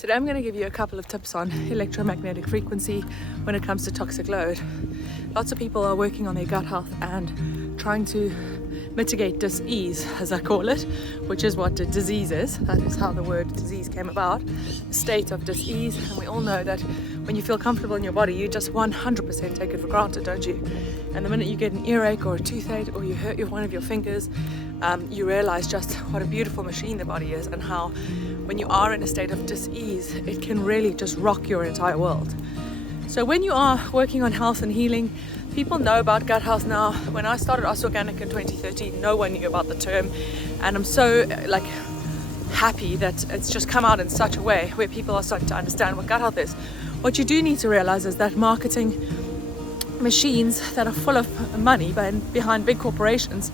Today I'm going to give you a couple of tips on electromagnetic frequency when it comes to toxic load. Lots of people are working on their gut health and trying to mitigate dis-ease, as I call it, which is what a disease is. That is how the word disease came about, a state of dis-ease. And we all know that when you feel comfortable in your body, you just 100% take it for granted, don't you? And the minute you get an earache or a toothache or you hurt one of your fingers, you realize just what a beautiful machine the body is, and how when you are in a state of dis-ease, it can really just rock your entire world. So when you are working on health and healing, people know about gut health now. When I started Us Organic in 2013, no one knew about the term, and I'm so happy that it's just come out in such a way where people are starting to understand what gut health is. What you do need to realize is that marketing machines that are full of money behind big corporations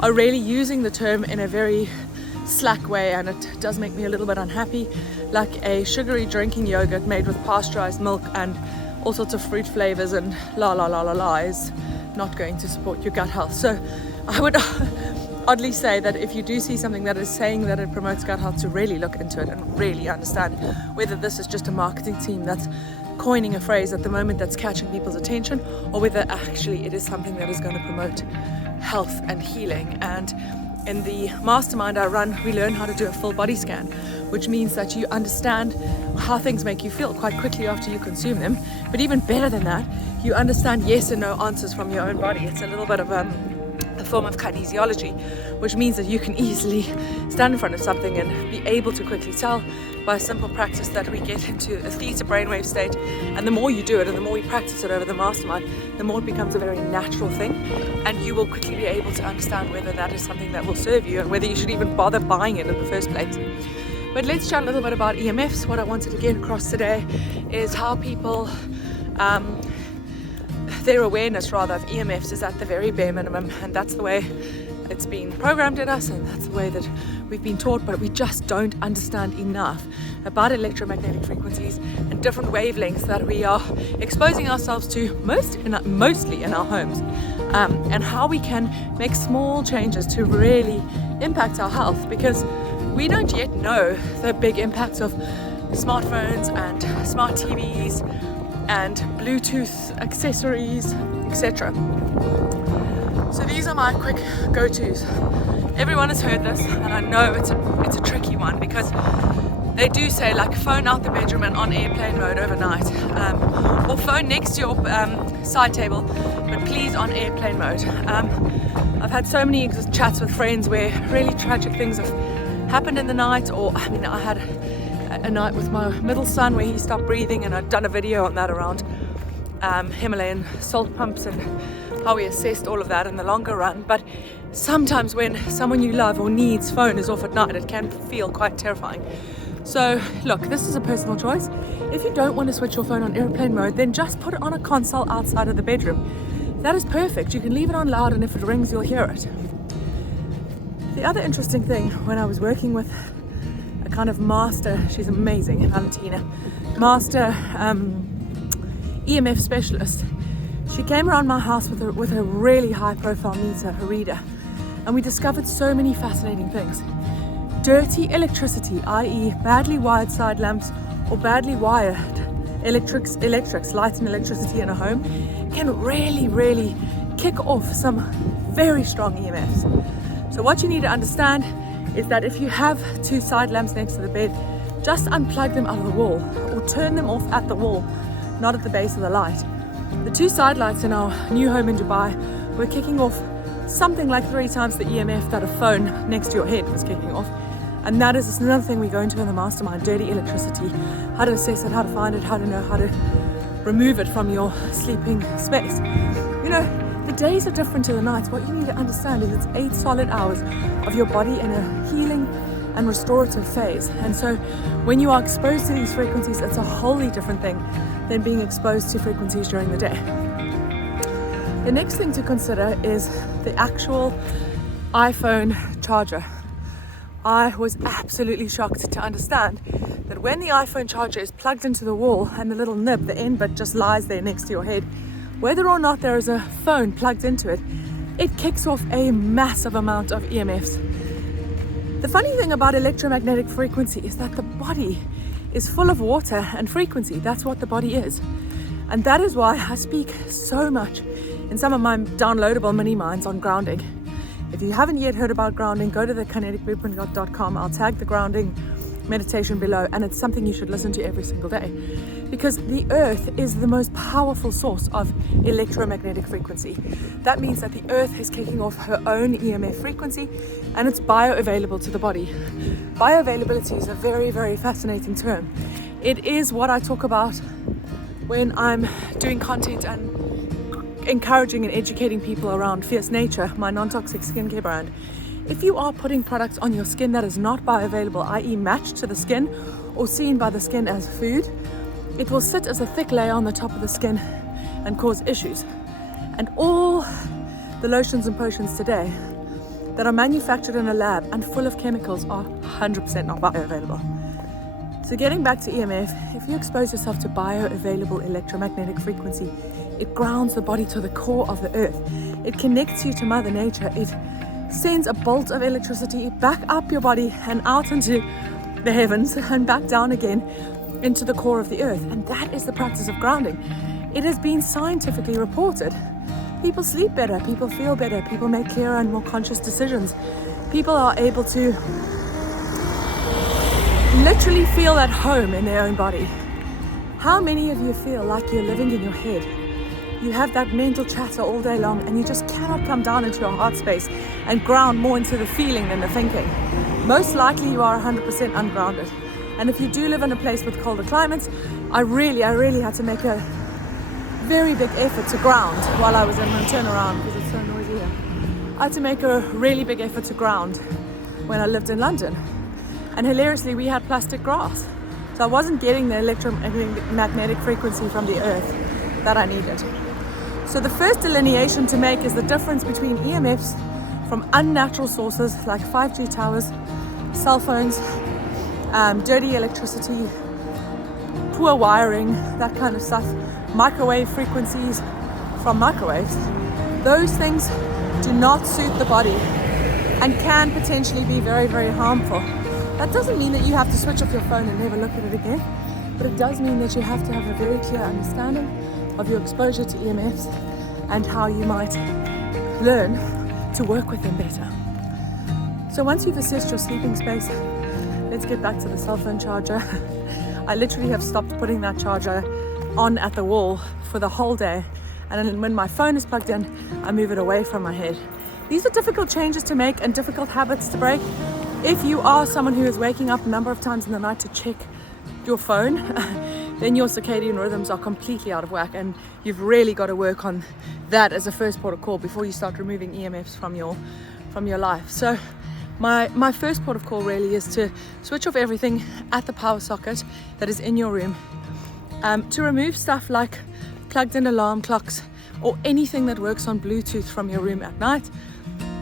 are really using the term in a very slack way, and it does make me a little bit unhappy. Like a sugary drinking yogurt made with pasteurized milk and all sorts of fruit flavors and is not going to support your gut health. So I would oddly say that if you do see something that is saying that it promotes gut health, to really look into it and really understand whether this is just a marketing team that's coining a phrase at the moment that's catching people's attention, or whether actually it is something that is going to promote health and healing. And in the mastermind I run, we learn how to do a full body scan, which means that you understand how things make you feel quite quickly after you consume them. But even better than that, you understand yes and no answers from your own body. It's a little bit of a form of kinesiology, which means that you can easily stand in front of something and be able to quickly tell by a simple practice that we get into a theta brainwave state. And the more you do it and the more we practice it over the mastermind, the more it becomes a very natural thing, and you will quickly be able to understand whether that is something that will serve you and whether you should even bother buying it in the first place. But let's chat a little bit about EMFs. What I wanted to get across today is how people their awareness rather of EMFs is at the very bare minimum, and that's the way it's been programmed in us, and that's the way that we've been taught, but we just don't understand enough about electromagnetic frequencies and different wavelengths that we are exposing ourselves to mostly in our homes, and how we can make small changes to really impact our health, because we don't yet know the big impacts of smartphones and smart TVs and Bluetooth accessories, etc. So these are my quick go-tos. Everyone has heard this, and I know it's a tricky one, because they do say like phone out the bedroom and on airplane mode overnight, or phone next to your side table, but please on airplane mode. I've had so many chats with friends where really tragic things have happened in the night, or I had a night with my middle son where he stopped breathing, and I'd done a video on that around Himalayan salt pumps and how we assessed all of that in the longer run. But sometimes when someone you love or needs phone is off at night, it can feel quite terrifying. So look, this is a personal choice. If you don't want to switch your phone on airplane mode, then just put it on a console outside of the bedroom. That is perfect. You can leave it on loud, and if it rings, you'll hear it. The other interesting thing, when I was working with a kind of master, she's amazing, Valentina, master EMF specialist, she came around my house with a really high profile meter, a reader, and we discovered so many fascinating things. Dirty electricity, i.e. badly wired side lamps or badly wired electrics, light and electricity in a home, can really kick off some very strong EMFs. So what you need to understand is that if you have two side lamps next to the bed, just unplug them out of the wall or turn them off at the wall, not at the base of the light. The two side lights in our new home in Dubai were kicking off something like 3 times the EMF that a phone next to your head was kicking off. And that is another thing we go into in the mastermind: dirty electricity, how to assess it, how to find it, how to know how to remove it from your sleeping space. You know, the days are different to the nights. What you need to understand is it's 8 solid hours of your body in a healing and restorative phase. And so when you are exposed to these frequencies, it's a wholly different thing than being exposed to frequencies during the day. The next thing to consider is the actual iPhone charger. I was absolutely shocked to understand that when the iPhone charger is plugged into the wall and the little nib, the end bit, just lies there next to your head, whether or not there is a phone plugged into it, it kicks off a massive amount of EMFs. The funny thing about electromagnetic frequency is that the body is full of water and frequency. That's what the body is. And that is why I speak so much in some of my downloadable mini minds on grounding. If you haven't yet heard about grounding, go to the kineticblueprint.com. I'll tag the grounding meditation below, and it's something you should listen to every single day, because the earth is the most powerful source of electromagnetic frequency. That means that the earth is kicking off her own EMF frequency, and it's bioavailable to the body. Bioavailability is a very, very fascinating term. It is what I talk about when I'm doing content and encouraging and educating people around Fierce Nature, my non-toxic skincare brand. If you are putting products on your skin that is not bioavailable, i.e. matched to the skin or seen by the skin as food, it will sit as a thick layer on the top of the skin and cause issues. And all the lotions and potions today that are manufactured in a lab and full of chemicals are 100% not bioavailable. So getting back to EMF, if you expose yourself to bioavailable electromagnetic frequency, it grounds the body to the core of the earth. It connects you to Mother Nature. It sends a bolt of electricity back up your body and out into the heavens and back down again into the core of the earth. And that is the practice of grounding. It has been scientifically reported. People sleep better, people feel better, people make clearer and more conscious decisions. People are able to literally feel at home in their own body. How many of you feel like you're living in your head? You have that mental chatter all day long and you just cannot come down into your heart space and ground more into the feeling than the thinking. Most likely you are 100% ungrounded. And if you do live in a place with colder climates, I really had to make a very big effort to ground while I was in my turnaround because it's so noisy here. I had to make a really big effort to ground when I lived in London. And hilariously, we had plastic grass. So I wasn't getting the electromagnetic frequency from the earth that I needed. So the first delineation to make is the difference between EMFs from unnatural sources like 5G towers, cell phones, dirty electricity, poor wiring, that kind of stuff, microwave frequencies from microwaves. Those things do not suit the body and can potentially be very, very harmful. That doesn't mean that you have to switch off your phone and never look at it again, but it does mean that you have to have a very clear understanding of your exposure to EMFs and how you might learn to work with them better. So once you've assessed your sleeping space, let's get back to the cell phone charger. I literally have stopped putting that charger on at the wall for the whole day, and then when my phone is plugged in, I move it away from my head. These are difficult changes to make and difficult habits to break. If you are someone who is waking up a number of times in the night to check your phone, then your circadian rhythms are completely out of whack, and you've really got to work on that as a first port of call before you start removing EMFs from your life. So my first port of call really is to switch off everything at the power socket that is in your room, to remove stuff like plugged in alarm clocks or anything that works on Bluetooth from your room at night.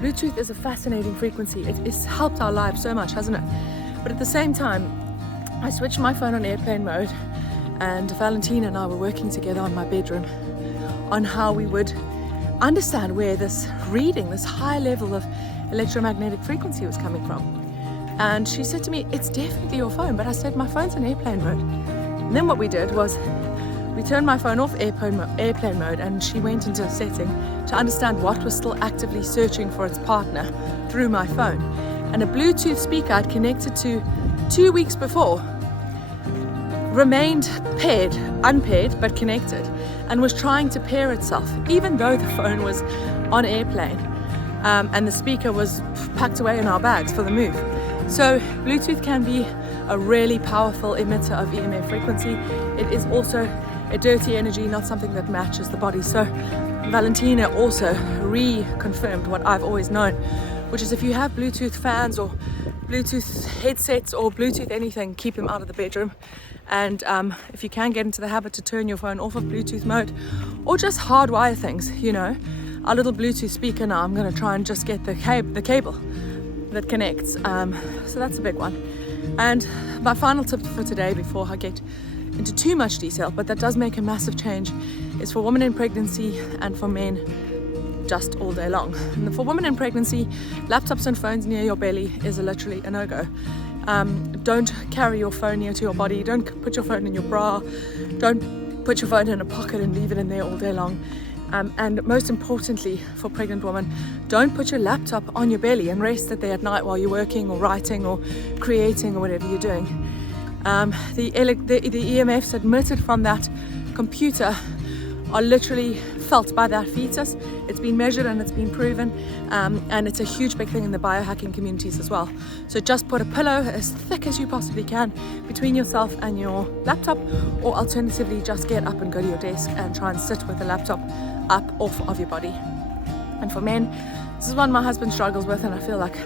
Bluetooth is a fascinating frequency. It's helped our lives so much, hasn't it? But at the same time, I switched my phone on airplane mode, and Valentina and I were working together on my bedroom on how we would understand where this reading, this high level of electromagnetic frequency was coming from. And she said to me, it's definitely your phone. But I said, my phone's in airplane mode. And then what we did was we turned my phone off airplane mode, and she went into a setting to understand what was still actively searching for its partner through my phone. And a Bluetooth speaker I'd connected to 2 weeks before remained unpaired but connected, and was trying to pair itself even though the phone was on airplane, and the speaker was packed away in our bags for the move. So Bluetooth can be a really powerful emitter of EMF frequency. It is also a dirty energy, not something that matches the body. So Valentina also reconfirmed what I've always known, which is if you have Bluetooth fans or Bluetooth headsets or Bluetooth anything, keep them out of the bedroom. And if you can get into the habit to turn your phone off of Bluetooth mode, or just hardwire things, our little Bluetooth speaker now, I'm going to try and just get the cable that connects. So that's a big one. And my final tip for today, before I get into too much detail, but that does make a massive change, is for women in pregnancy and for men just all day long. And for women in pregnancy, laptops and phones near your belly is literally a no-go. Don't carry your phone near to your body. Don't put your phone in your bra. Don't put your phone in a pocket and leave it in there all day long. And most importantly, for pregnant women, don't put your laptop on your belly and rest it there at night while you're working or writing or creating or whatever you're doing. The EMFs emitted from that computer are literally felt by that fetus. It's been measured and it's been proven, and it's a huge big thing in the biohacking communities as well. So just put a pillow as thick as you possibly can between yourself and your laptop, or alternatively just get up and go to your desk and try and sit with the laptop up off of your body. And for men, this is one my husband struggles with, and I feel like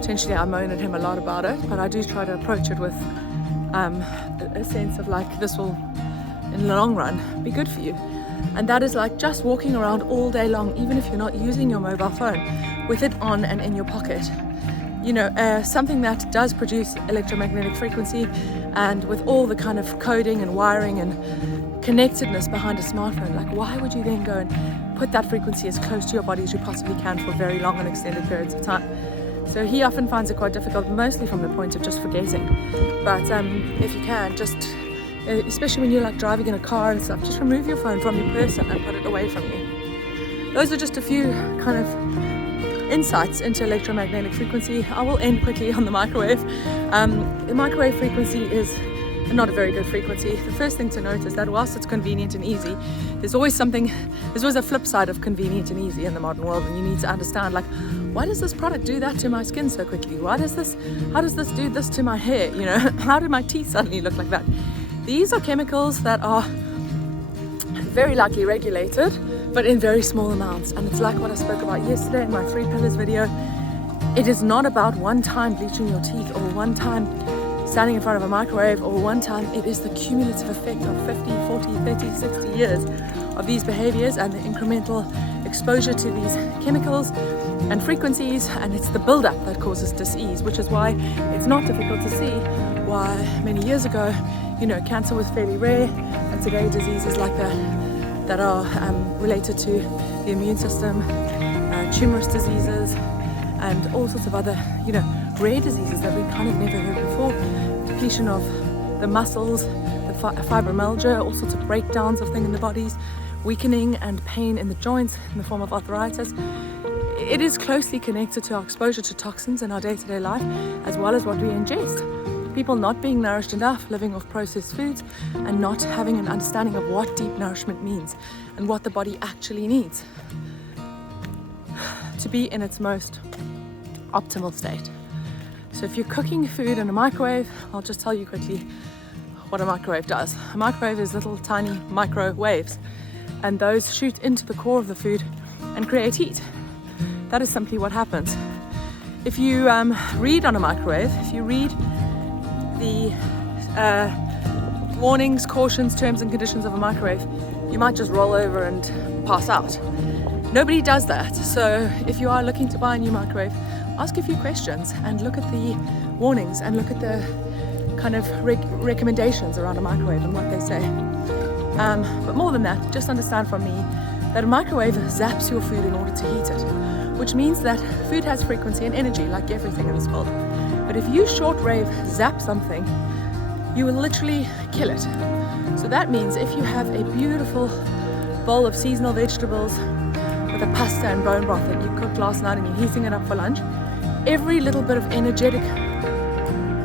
potentially I moan at him a lot about it, but I do try to approach it with a sense of like, this will in the long run be good for you. And that is like just walking around all day long, even if you're not using your mobile phone, with it on and in your pocket. Something that does produce electromagnetic frequency, and with all the kind of coding and wiring and connectedness behind a smartphone, like why would you then go and put that frequency as close to your body as you possibly can for very long and extended periods of time? So he often finds it quite difficult, mostly from the point of just forgetting. But if you can, just especially when you're like driving in a car and stuff, just remove your phone from your person and put it away from you. Those are just a few kind of insights into electromagnetic frequency. I will end quickly on the microwave. The microwave frequency is not a very good frequency. The first thing to note is that whilst it's convenient and easy, there's always a flip side of convenient and easy in the modern world, and you need to understand, like, why does this product do that to my skin so quickly? How does this do this to my hair? How do my teeth suddenly look like that? These are chemicals that are very likely regulated, but in very small amounts. And it's like what I spoke about yesterday in my 3 pillars video. It is not about one time bleaching your teeth, or one time standing in front of a microwave, or one time. It is the cumulative effect of 50, 40, 30, 60 years of these behaviors and the incremental exposure to these chemicals and frequencies, and it's the buildup that causes disease, which is why it's not difficult to see why many years ago, cancer was fairly rare, and today diseases like that are related to the immune system, tumorous diseases, and all sorts of other, rare diseases that we kind of never heard before. Depletion of the muscles, the fibromyalgia, all sorts of breakdowns of things in the bodies, weakening and pain in the joints in the form of arthritis. It is closely connected to our exposure to toxins in our day-to-day life, as well as what we ingest. People not being nourished enough, living off processed foods, and not having an understanding of what deep nourishment means and what the body actually needs to be in its most optimal state. So if you're cooking food in a microwave, I'll just tell you quickly what a microwave does. A microwave is little tiny microwaves, and those shoot into the core of the food and create heat. That is simply what happens. If you read on a microwave, if you read the warnings, cautions, terms and conditions of a microwave, you might just roll over and pass out. Nobody does that. So if you are looking to buy a new microwave, ask a few questions and look at the warnings and look at the kind of recommendations around a microwave and what they say. But more than that, just understand from me that a microwave zaps your food in order to heat it, which means that food has frequency and energy like everything in this world. But if you shortwave zap something, you will literally kill it. So that means if you have a beautiful bowl of seasonal vegetables with a pasta and bone broth that you cooked last night and you're heating it up for lunch, every little bit of energetic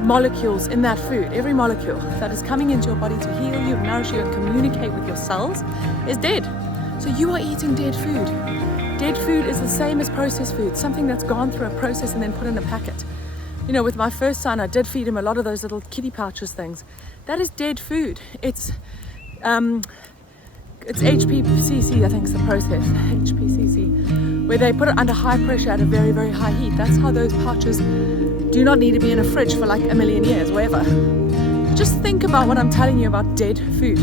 molecules in that food, every molecule that is coming into your body to heal you, nourish you, and communicate with your cells is dead. So you are eating dead food. Dead food is the same as processed food, something that's gone through a process and then put in a packet. With my first son, I did feed him a lot of those little kitty pouches things. That is dead food. It's HPCC, I think is the process, HPCC, where they put it under high pressure at a very, very high heat. That's how those pouches do not need to be in a fridge for like 1,000,000 years, whatever. Just think about what I'm telling you about dead food.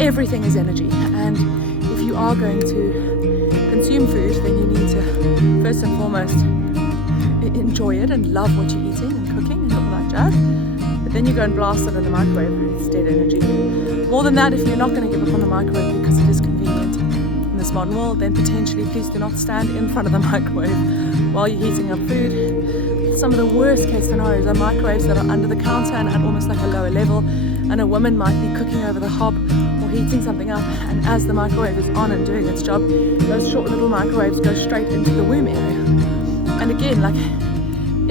Everything is energy, and if you are going to consume food, then you need to first and foremost enjoy it and love what you're eating and cooking and all that jazz. But then you go and blast it in the microwave, it's dead energy. More than that, if you're not going to give up on the microwave because it is convenient in this modern world, then potentially please do not stand in front of the microwave while you're heating up food. some of the worst case scenarios are microwaves that are under the counter and at almost like a lower level, and a woman might be cooking over the hob or heating something up, and as the microwave is on and doing its job, those short little microwaves go straight into the womb area. And again, like,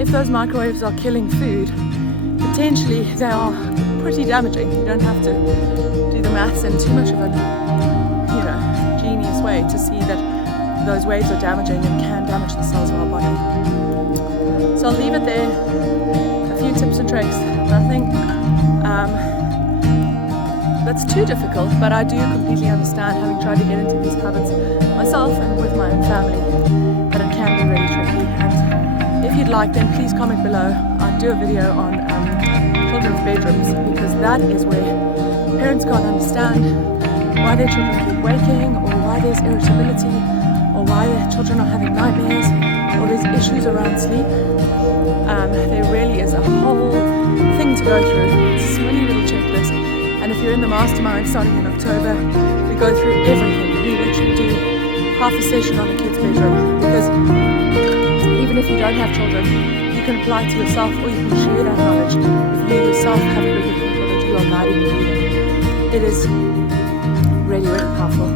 if those microwaves are killing food, potentially they are pretty damaging. You don't have to do the maths in too much of a, genius way to see that those waves are damaging and can damage the cells of our body. So I'll leave it there. A few tips and tricks, nothing that's too difficult, but I do completely understand, having tried to get into these habits myself and with my own family, that it can be really tricky. And if you'd like, then please comment below. I'll do a video on children's bedrooms, because that is where parents can't understand why their children keep waking, or why there's irritability, or why their children are having nightmares, or there's issues around sleep. There really is a whole thing to go through. It's a mini little checklist, and if you're in the mastermind starting in October, we go through everything. We literally do half a session on a kid's bedroom, because even if you don't have children, you can apply it to yourself, or you can share that knowledge if you yourself have a group of people that you are guiding and leading. It is really, really powerful.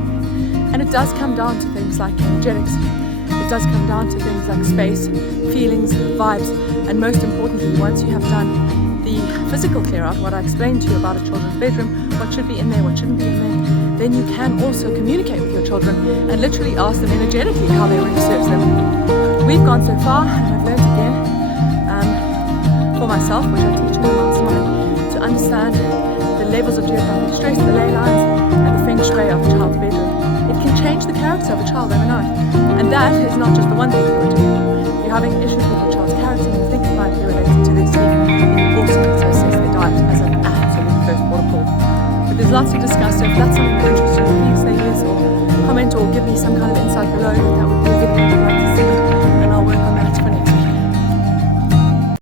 And it does come down to things like energetics. It does come down to things like space, feelings, vibes, and most importantly, once you have done the physical clear out, what I explained to you about a children's bedroom, what should be in there, what shouldn't be in there, then you can also communicate with your children and literally ask them energetically how their room serves them. We've gone so far, and I've learned again for myself, which I teach in the mastermind, to understand the levels of geographic stress, the ley lines, and the feng shui of a child's bedroom. It can change the character of a child overnight, and that is not just the one thing you can do. If you're having issues with your child's character and you think it might be related to their sleep, you also need to assess their diet as an absolute first protocol. But there's lots to discuss, so if that's something that interests you, please say yes, or comment, or give me some kind of insight below. That would be a video I'd like to see.